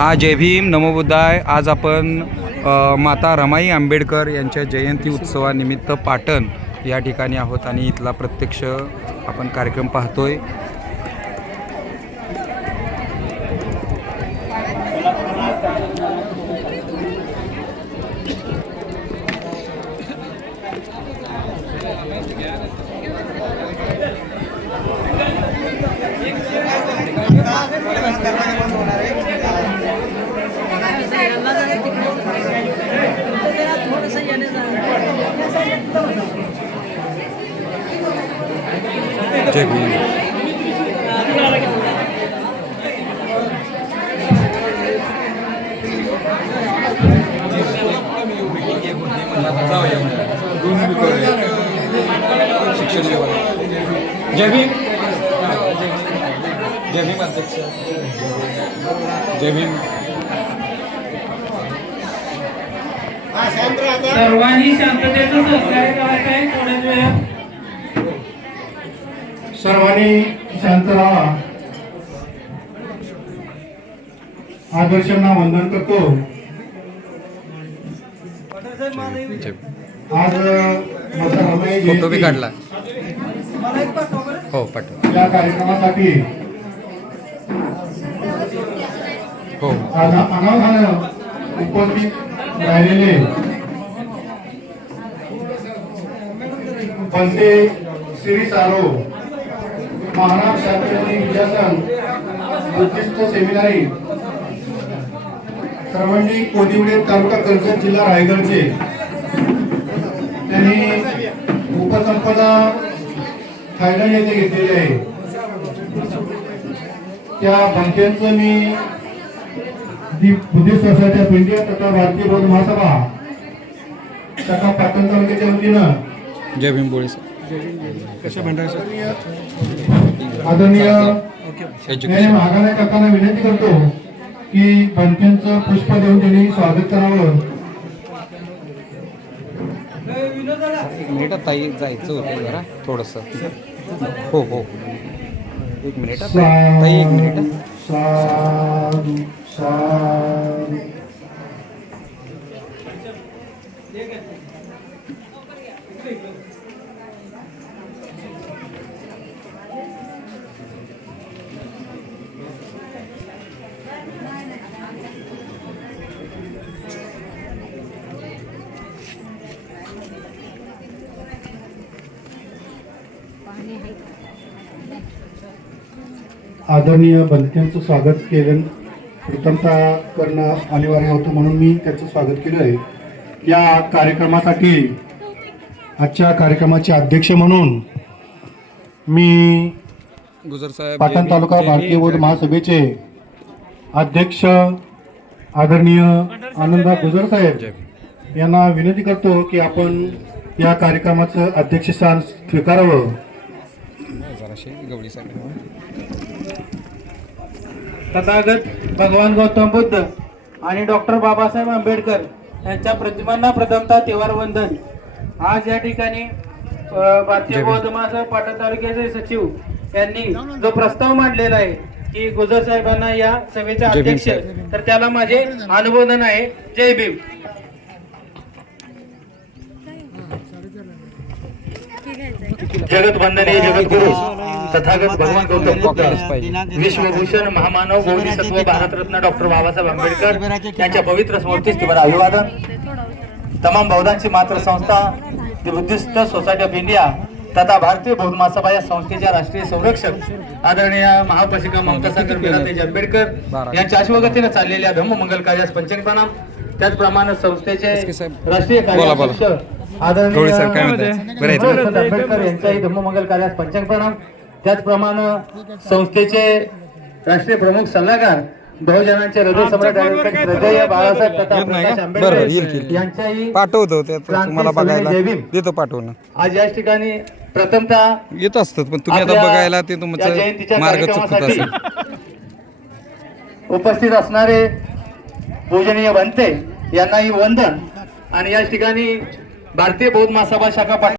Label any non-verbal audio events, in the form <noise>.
हा जय भीम नमो बुद्धाय. आज आपण माता रमाई आंबेडकर यांच्या जयंती उत्सवानिमित्त पाटण या ठिकाणी आहोत आणि इथला प्रत्यक्ष आपण कार्यक्रम पाहतोय. जय भीम जय भीम. जय भीम अध्यक्ष. जय भीम. सर्वांनी शांततेचं सहकार्य करायचं आहे थोड्याच वेळात. सर्वांनी शांत राहा. आदर्शांना वंदन करतो. आज फोटो बी काढला. हो पाठव. या कार्यक्रमासाठी हो. आज अनावधानं उपस्थित राहिलेले बनते श्री सारो. महाराज शास्त्री विद्यासन बुद्धिस्ट सेमिनारी सर्वांनी कोदिवडे तालुका कर्जत जिल्हा रायगडचे. त्यांनी उपसंपदा थायलंड येथे घेतलेली आहे. त्या बँकेचं मी बुद्धिस्ट सोसायटी ऑफ इंडिया तथा भारतीय बौद्ध महासभा शाखा पाटण तालुक्याच्या वतीनं जय भीम बोळे सर आदरणीय एज्युकेशन. मी महागाने काकांना विनंती करतो की बनकेंचं पुष्प देऊन त्यांनी स्वागत करावं. एक मिनिट ताई जायचं होतं जरा थोडंसं. हो हो. एक मिनिट. ताई एक मिनिट. साधू साधू आदरणीय बनकेंचं स्वागत केलं. प्रथमतः करणं अनिवार्य होतं म्हणून मी त्याचं स्वागत केलं आहे. या कार्यक्रमासाठी आजच्या कार्यक्रमाचे अध्यक्ष म्हणून मी गुजर साहेब जय पाटण तालुका भारतीय बौद्ध जय महासभेचे अध्यक्ष आदरणीय आनंदा गुजर साहेब. यांना विनंती करतो की आपण या कार्यक्रमाचं अध्यक्षस्थान स्वीकारावं. जराशी गवळी साहेब तथागत भगवान गौतम बुद्ध आणि डॉक्टर बाबासाहेब आंबेडकर यांच्या प्रतिमांना प्रथमतः तेवार वंदन आज या ठिकाणी भारतीय जय भीम. बौद्ध महासभा पाटण तालुक्याचे सचिव यांनी जो प्रस्ताव मांडलेला आहे की गुजर साहेबांना या सभेचे अध्यक्ष. तर त्याला माझे अनुमोदन आहे जय भीम जगत वंदनीय जगद्गुरु तथागत भगवान गौतम बुद्ध विश्वभूषण महामानव बोधिसत्व भारतरत्न डॉक्टर बाबासाहेब आंबेडकर यांच्या पवित्र स्मृतीस तुम्हाला अभिवादन। तमाम बौद्धांची मात्र संस्था the Buddhist society of India तथा भारतीय बौद्ध महासभा या संस्थेच्या राष्ट्रीय संरक्षक आदरणीय महापशिका ममता सागर मीराताई आंबेडकर यांच्या अश्वगतीने चाललेल्या धम्ममंगल कार्यास पंचक प्रणाम. त्याचप्रमाणे संस्थेचे. राष्ट्रीय आदरणीय गवळी काय बरं? डॉक्टर आंबेडकर यांच्याही धम्ममंगल कार्यास पंचांग प्रणाम त्याचप्रमाणे संस्थेचे राष्ट्रीय प्रमुख सल्लागार बहुजनांचे हृदय सम्राट हृदय बाळासाहेब? प्रकाश बरं, येईल. आंबेडकर यांच्याही पाठवतो ते आता तुम्हाला बघायला जय भीम. देतो पाठवून आज या ठिकाणी प्रथमतः येत असतात पण तुम्ही आता आपल्या बघायला ते या तुमचं जयंतीच्या मार्ग चुकत कार्यक्रमासाठी असेल <laughs> उपस्थित असणारे पूजनीय बनते यांनाही वंदन आणि या ठिकाणी भारतीय बौद्ध महासभा शाखा